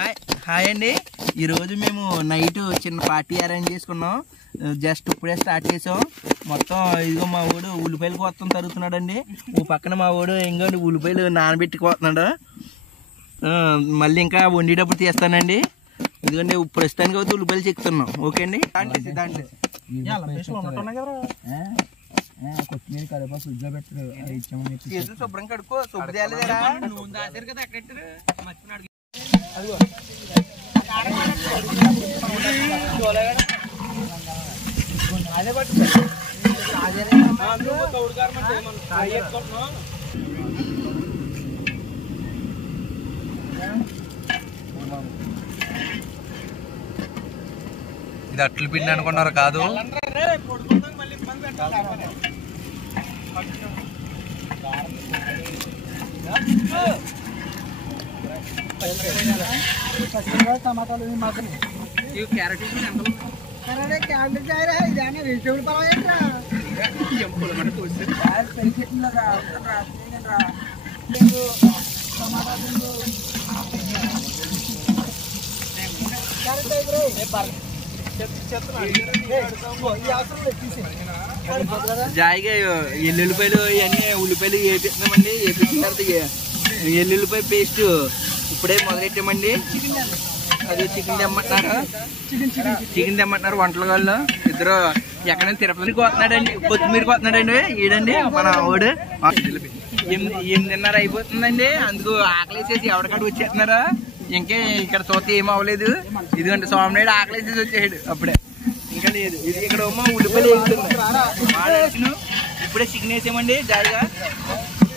Hi అండి. ఈరోజు మేము నైట్ చిన్న పార్టీ అరేంజ్ చేసుకున్నాం. జస్ట్ ఇప్పుడే స్టార్ట్ చేసాం. మొత్తం ఇదిగో మా ఊడు ఉల్లిపాయలు కోస్తాం తరుగుతున్నాడు అండి. ఓ పక్కన మా ఊడు ఇంకోండి ఉల్లిపాయలు నానబెట్టుకోతున్నాడు. మళ్ళీ ఇంకా వండేటప్పుడు తీస్తానండి. ఎందుకంటే ప్రస్తుతానికి అయితే ఉల్లిపాయలు చెక్కుతున్నాం. ఓకే అండి. కొత్తిమీర కరివేపాకు ఫ్రిడ్జ్ లో పెట్టారు. శుభ్రం కడుక్కో. అదే పట్టు ఇది అట్ల పిండి అనుకున్నారు కాదు. టమాటాలు క్యారెట్ జాయిగా ఎల్లుల్లిపాయలు ఇవన్నీ ఉల్లిపాయలు వేపిస్తున్నామండి. వేపించిన తర్వాత ఎల్లుల్లిపాయ పేస్ట్ ఇప్పుడే మొదలెట్టామండి. అది చికెన్ తెమ్మంటున్నారు వంటల వాళ్ళు. ఇద్దరు ఎక్కడైనా తిరుపతికి వస్తున్నాడండి. కొత్తిమీర వస్తున్నాడండి. ఈడండి మన ఓడు 8:30 అయిపోతుందండి. అందుకు ఆకలేసేసి ఎవరికాడు వచ్చేస్తున్నారా. ఇంకే ఇక్కడ చూస్తే ఏం అవ్వలేదు. ఇదిగంటే సోమనాయుడు ఆకలేసేసి వచ్చేసాడు. అప్పుడే ఇంకా లేదు. ఇది ఇక్కడ ఉల్లిపాయలు వేస్తున్నాడు. ఇప్పుడే చికెన్ వేసామండి జాయిగా.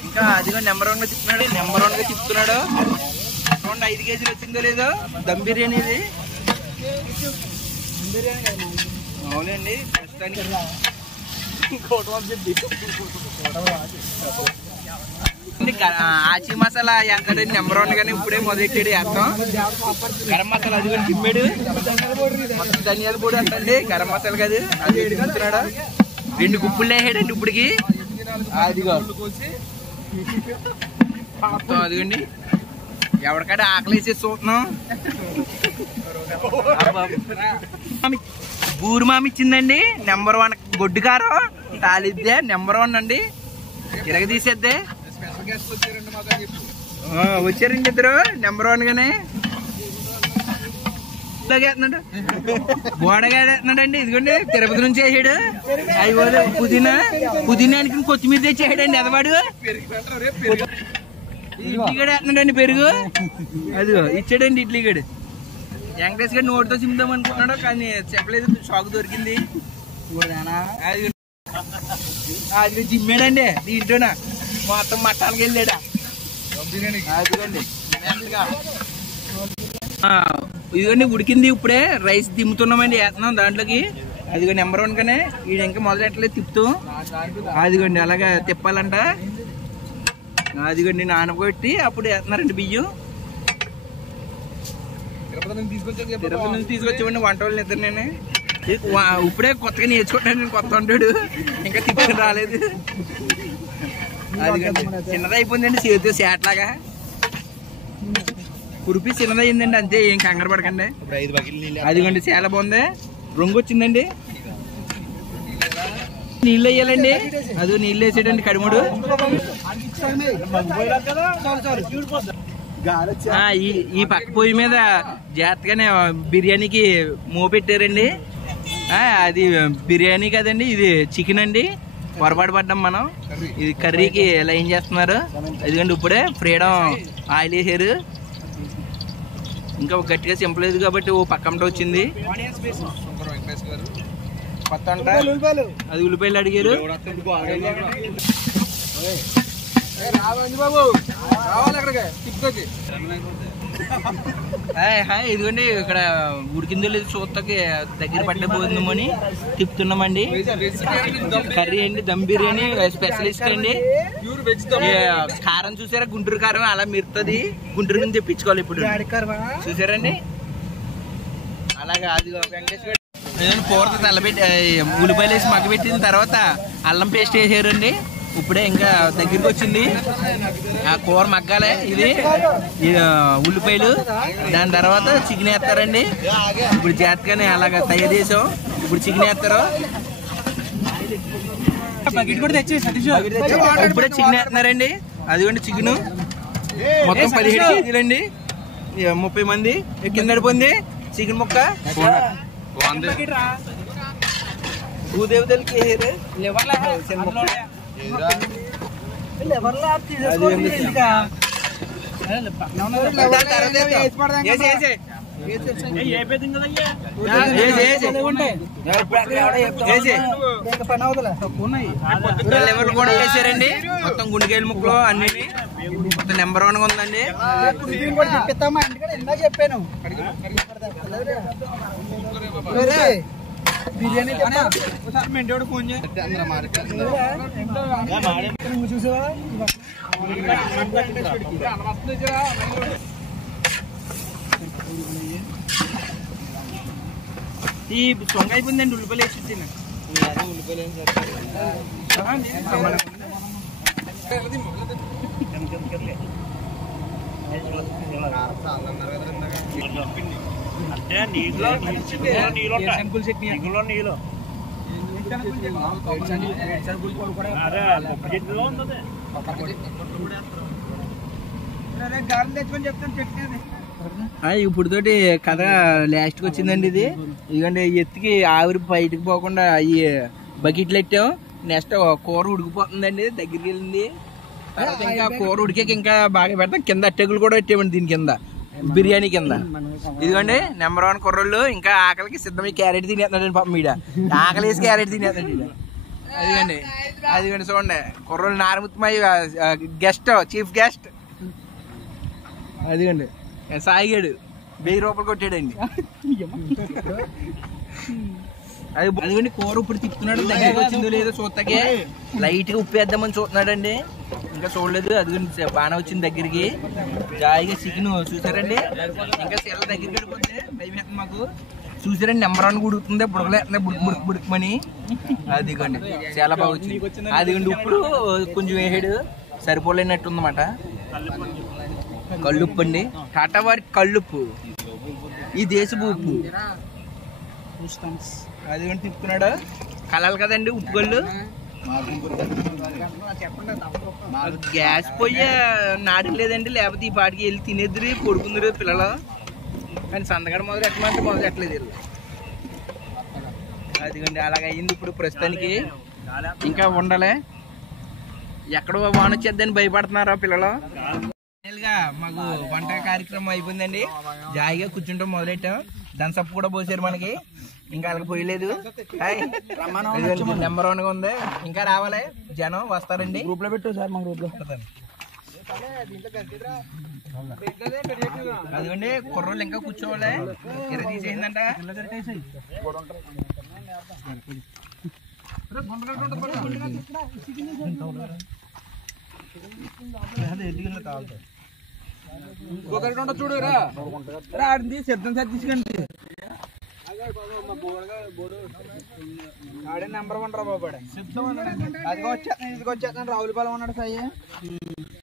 ఇంకా అదిగో నెంబర్ 1 గా తిప్పుతున్నాడు. నెంబర్ 1 గా తిప్పుతున్నాడు. 5 కేజీలు వచ్చిందో లేదో దమ్ బిర్యానీ. ఇది అవునండి. ప్రస్తుతానికి ఆచి మసాలా వేస్తాడండి నెంబర్ 1 గానే. ఇప్పుడే మొదలెట్టాడు వేస్తాం. గరం మసాలా అది కూడా తిప్పాడు. ధనియాల పొడి అంటండి. గరం మసాలా కాదు అది తిప్పుతున్నాడు. 2 గుప్పులు వేసాడండి ఇప్పటికి. అదిగో మొత్తం అదిగండి. ఎవరికాడ ఆకలేసి చూస్తున్నాం. బూరు మామి ఇచ్చిందండి నెంబర్ 1 గొడ్డు కారం తాలిద్దే నెంబర్ 1 అండి. ఇరగ తీసేద్దే వచ్చారండి ఇద్దరు నెంబర్ 1 గానే. వేస్తున్నాడు గోడగాడేస్తున్నాడండి. ఇదిగోండి తిరుపతి నుంచి వేసాడు. అయ్యో పుదీనానికి కొత్తిమీర తెచ్చేసాడండి ఎదవాడు. ఇడ్లీగడ వేస్తున్నాడండి పెరుగు. అదిగో ఇచ్చాడండి ఇడ్లీగడు. వెంకటేష్ గారు నోటితో చిమ్దాం అనుకున్నాడు కానీ చెప్పలేదు. షాక్ దొరికింది. అది జిమ్మాడండి దీంట్లోన. మొత్తం మట్టానికి వెళ్ళాడా. అదిగోండి ఇదిగోండి ఉడికింది. ఇప్పుడే రైస్ దిమ్ముతున్నామండి. వేస్తున్నాం దాంట్లోకి. అదిగో నెంబర్ 1 గానే. ఇది ఇంకా మొదలెట్లేదు తిప్పుతూ. అదిగోండి అలాగా తిప్పాలంట. అదిగోండి నానబెట్టి అప్పుడు వేస్తున్నారండి బియ్యం. తిరుపతి నుంచి తీసుకొచ్చామండి వంట వాళ్ళు ఇద్దరు. నేను ఇప్పుడే కొత్తగా నేర్చుకుంటాను. నేను కొత్త ఉంటాడు ఇంకా తిప్పని రాలేదు. అదిగోండి చిన్నది అయిపోయిందండి. చేతితో సేట్లాగా కురిపి చిన్నదయ్యిందండి. అంతే ఏం కంగారు పడకండి. అదిగోండి చాలా బాగుంది. రంగు వచ్చిందండి. నీళ్ళు వేయాలండి. అది నీళ్ళు వేసేటండి కడిముడు. ఈ పక్క పొయ్యి మీద జాగ్రత్తగానే బిర్యానీకి మూపెట్టారండి. అది బిర్యానీ కదండి, ఇది చికెన్ అండి. పొరపాటు పడ్డాం మనం. ఇది కర్రీకి లైన్ చేస్తున్నారు. ఎందుకంటే ఇప్పుడే ఫ్రీడమ్ ఆయిల్ వేసారు. ఇంకా గట్టిగా సింపుల్ లేదు కాబట్టి ఓ పక్కంట వచ్చింది. కొత్త అంట అది ఉల్లిపాయలు అడిగారు. ఇదిగోండి ఇక్కడ ఉడికిందో లేదు చూస్తకి దగ్గర పట్టబోతుందని తిప్పుతున్నామండి. కర్రీ అండి దమ్ బిర్యానీ స్పెషలిస్ట్ అండి. కారం చూసారా గుంటూరు కారం అలా మిరుతుంది. గుంటూరు నుంచి తెప్పించుకోవాలి ఇప్పుడు. చూసారండి అలాగా. అది వెంకటేశ్వర పూరత తెల్లబెట్టి ఉల్లిపాయలు వేసి మగ్గబెట్టిన తర్వాత అల్లం పేస్ట్ వేసారండి. ఇప్పుడే ఇంకా దగ్గరికి వచ్చింది. ఆ కూర మగ్గాలే. ఇది ఉల్లిపాయలు, దాని తర్వాత చికెన్ వేస్తారండి. ఇప్పుడు జాగ్రత్తగానే అలాగ తయారు చేసాం. ఇప్పుడు చికెన్ వేస్తారు. ఇప్పుడే చికెన్ వేస్తున్నారండి. అదిగోండి చికెన్ మొత్తం 17 కేజీలండి. 30 మంది కింద పడిపోయింది చికెన్ ముక్క. భూదేవతలకి లెవర్లు కూడా వేసారండి. మొత్తం గుండెకాయల ముక్కలు అన్ని మొత్తం నెంబర్ 1 గా ఉందండి. చెప్పాను బిర్యానీ ఫోన్ చూసావా? ఈ సొంగ అయిపోయిందండి. ఉల్లిపాయలు వేసి ఇచ్చింది. అంటే నీళ్ళు ఇప్పుడు తోటి కథ లాస్ట్ కి వచ్చిందండి. ఇది ఇదిగోండి ఎత్తికి ఆవిరి బయటకు పోకుండా ఈ బకెట్లు పెట్టాం. నెక్స్ట్ కూర ఉడికిపోతుందండి. దగ్గరికి వెళ్ళింది. తర్వాత ఇంకా కూర ఉడికాక ఇంకా బాగా పెడతాం. కింద అట్టెకులు కూడా పెట్టామండి దీని కింద, బిర్యానీ కింద. ఇదిగోండి నెంబర్ 1 కుర్రోళ్ళు. ఇంకా ఆకలికి సిద్ధమై క్యారెట్ తినేస్తున్నాడు పాపం. మీడ ఆకలి వేసి క్యారెట్ తినేస్తున్నాడు. అదిగండి అదిగండి చూడండి కుర్రోళ్ళు నారముత్తమయ్య గెస్ట్, చీఫ్ గెస్ట్. అదిగండి సాయిగాడు 1000 రూపాయలు కొట్టాడండి. అదిగండి కూర ఇప్పుడు తిప్పుతున్నాడు. దగ్గరికి వచ్చిందో లేదో చూస్తాకే లైట్ గా ఉప్పు వేద్దామని చూస్తున్నాడండి. ఇంకా చూడలేదు. అదిగండి బాగా వచ్చింది దగ్గరికి. జాయిగా చికెన్ చూసారండి. ఇంకా సెల్ల దగ్గరికి వెళ్ళిపోతే భయం మాకు. చూసారండి నెంబర్ 1 ఉడుకుతుంది. బుడకలేస్తుంది బుడుకుమని. అదిగోండి చాలా బాగా వచ్చింది. అదిగండి ఇప్పుడు కొంచెం వేసాడు, సరిపోలేనట్టు ఉందన్నమాట. కళ్ళుప్పు అండి. టాటా వారి కళ్ళుప్పు, ఈ దేశపు ఉప్పు. అది తిప్పుతున్నాడు. కలాలి కదండి ఉప్పు కళ్ళు. గ్యాస్ పొయ్యి నాటలేదండి. లేకపోతే ఈ పాటికి వెళ్ళి తినేద్దరు కొడుకుందరు పిల్లలు. కానీ సందగడ మొదలెట్టమంటే మొదలెట్టలేదు. అదిగండి అలాగ అయ్యింది ఇప్పుడు ప్రస్తుతానికి. ఇంకా ఉండాలి. ఎక్కడో వాన వచ్చేద్దని భయపడుతున్నారా పిల్లలు. మాకు వంట కార్యక్రమం అయిపోయిందండి. జాయిగా కూర్చుంటాం మొదలెట్టాం. దంసప్పు కూడా పోసారు మనకి. ఇంకా అలాగ పోయలేదు. నెంబర్ 1 గా ఉంది. ఇంకా రావాలి జనం వస్తారండి. గ్రూప్ లో పెట్టు సార్, మా గ్రూప్ లో అదిగండి కుర్రోళ్ళు ఇంకా కూర్చోవాలి. ఎర్ర తీసేసిందంట. చూడు రా ఆడింది సిద్ధం సార్ తీసుకండి. ఆడే నెంబర్ 1 రా బాబు. సిద్ధం అదిగో వచ్చేస్తాను, ఇదిగో వచ్చేస్తాను. రావులపాలెం ఉన్నాడు సాయి.